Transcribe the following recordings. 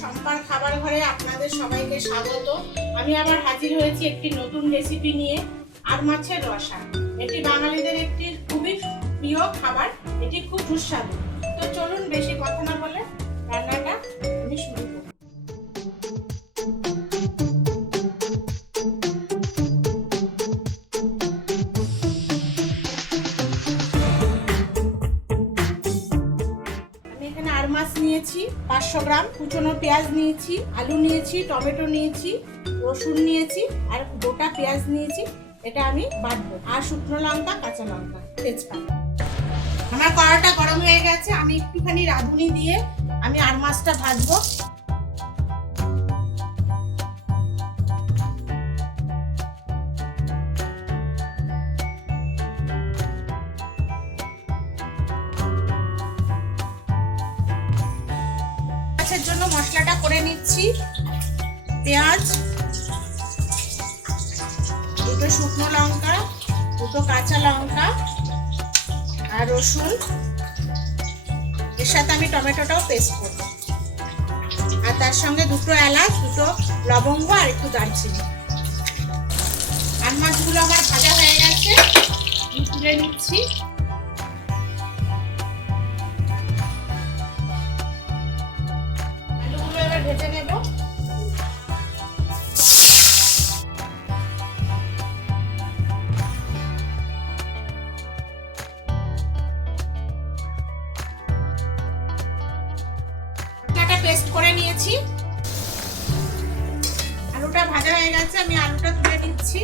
সম্পার খাবার ঘরে আপনাদের সবাইকে স্বাগত। আমি আবার হাজির হয়েছি একটি নতুন রেসিপি নিয়ে, আর মাছের রসা। এটি বাঙালিদের একটি খুবই প্রিয় খাবার, এটি খুব সুস্বাদু। তো চলুন বেশি কথা না বলে রান্নাটা আমি শুরু করি। মাছ নিয়েছি 500 গ্রাম, কুচনো পেঁয়াজ নিয়েছি, আলু নিয়েছি, টমেটো নিয়েছি, রসুন নিয়েছি আর গোটা পেঁয়াজ নিয়েছি। এটা আমি বাটবো, আর শুকনো লঙ্কা, কাঁচা লঙ্কা, তেজপাতা। আমার কড়াটা গরম হয়ে গেছে, আমি একটুখানি রাঁধুনি দিয়ে আমি আর মাছটা ভাজবো। মাছের জন্য মশলাটা করে নিচ্ছি। পেঁয়াজ, দুটো শুকনো লঙ্কা, দুটো কাঁচা লঙ্কা আর রসুন, এর সাথে আমি টমেটোটাও পেস্ট করব, আর তার সঙ্গে দুটো এলাচ, দুটো লবঙ্গ আর একটু দারচিনি। আর মাছগুলো আমার ভাজা হয়ে গেছে, তুলে নিচ্ছি। আলুগুলো এবার ভেজে নেব। পেস্ট করে নিয়েছি, আলুটা ভাজা হয়ে গেছে, আমি আলুটা তুলে নিচ্ছি।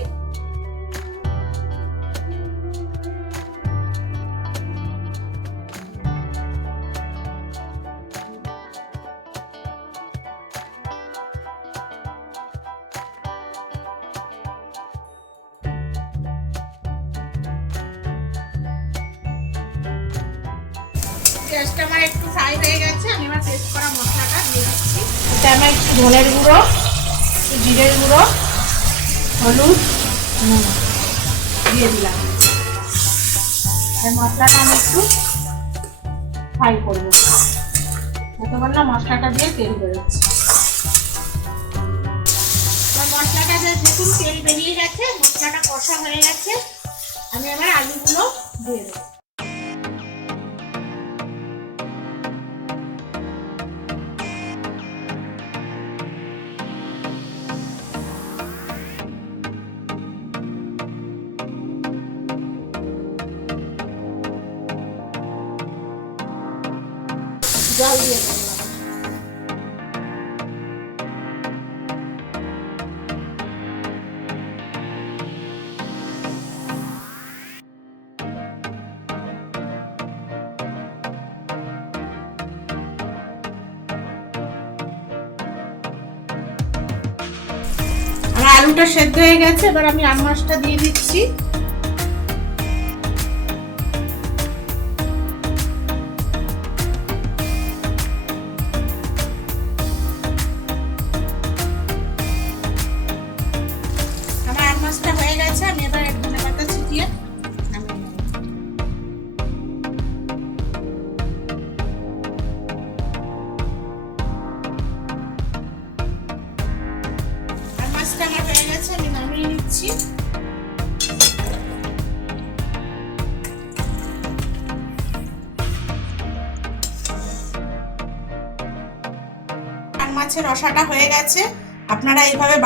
পেঁয়াজটা আমার একটু ফ্রাই হয়ে গেছে, আমি এবার পেস্ট করা মশলাটা দিয়ে দিচ্ছি। এটা আমার একটু ধনের গুঁড়ো, একটু জিরের গুঁড়ো, হলুদ দিয়ে দিলাম। এই মশলাটা আমি একটু ফ্রাই করবো, যতক্ষণ না মশলাটা দিয়ে তেল বেরোচ্ছে। মশলাটা দেখুন তেল বেরিয়ে গেছে, মশলাটা কষা হয়ে গেছে। আমি এবার আলুগুলো দিয়ে দেবো। জল দিয়ে দেবো। আমার আলুটা সেদ্ধ হয়ে গেছে, এবার আমি আর মাছটা দিয়ে দিচ্ছি। মাছটা হয়ে গেছে, আমি এবার ধনে পাতা ছিটিয়ে আর মাছটা আমার হয়ে গেছে, আমি নামিয়ে নিচ্ছি। আর মাছের রসাটা হয়ে গেছে। আপনারা এইভাবে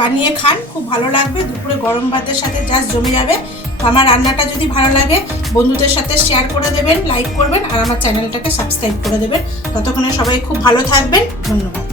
বানিয়ে খান, খুব ভালো লাগবে। দুপুরে গরম ভাতের সাথে জাস্ট জমে যাবে। আমার রান্নাটা যদি ভালো লাগে বন্ধুদের সাথে শেয়ার করে দেবেন, লাইক করবেন আর আমার চ্যানেলটাকে সাবস্ক্রাইব করে দেবেন। ততক্ষণে সবাই খুব ভালো থাকবেন। ধন্যবাদ।